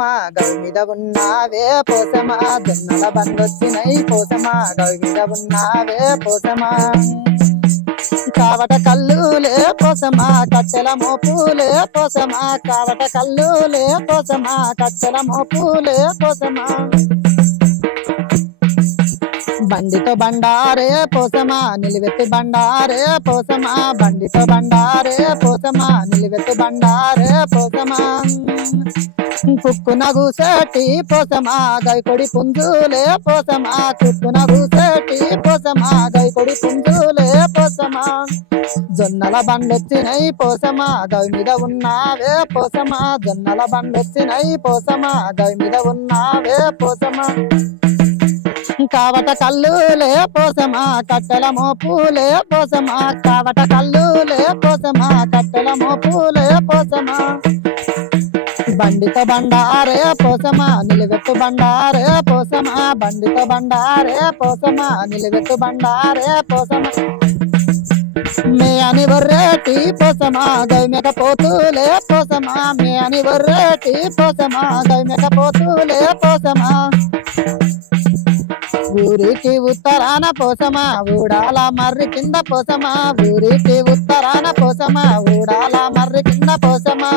మా గవి మీద ఉన్నావే పోసమా జొన్నల బండొచ్చినై పోసమా గవి మీద ఉన్నావే పోసమా కావట కల్లులే పోసమా కట్టెల మోపులే పోసమా కావట కల్లులే పోసమా కట్టెల మోపులే పోసమా బండితో బండారే పోసమా నిలువెత్తు బండారే పోసమా బండితో బండారే పోసమా నిలువెత్తు బండారే పోసమా కుక్కున కూసేటి పోసమా గైకొడి పుంజులే పోసమా కుక్కున కూసేటి పోసమా గైకొడి పుంజులే పోసమా జొన్నల బండొచ్చినై పోసమా గవి మీద ఉన్నావే పోసమా జొన్నల బండొచ్చినై పోసమా గవి మీద ఉన్నావే పోసమా కావట కల్లులే పోసమా కట్టెల మోపులే పోసమా కావట కల్లులే పోసమా కట్టెల మోపులే పోసమా బండితో బండారే పోసమా నిలువెత్తు బండారే పోసమా బండితో బండారే పోసమా నిలువెత్తు బండారే పోసమా మే అని వర్రేటి పోసమా గవి మేక పోతులే పోసమా మే అని వర్రేటి పోసమా గవి మేక పోతులే పోసమా ఊరికి ఉత్తరాన పోసమా ఊడాల మర్రి కింద పోసమా ఊరికి ఉత్తరాన పోసమా ఊడాల మర్రి కింద పోసమా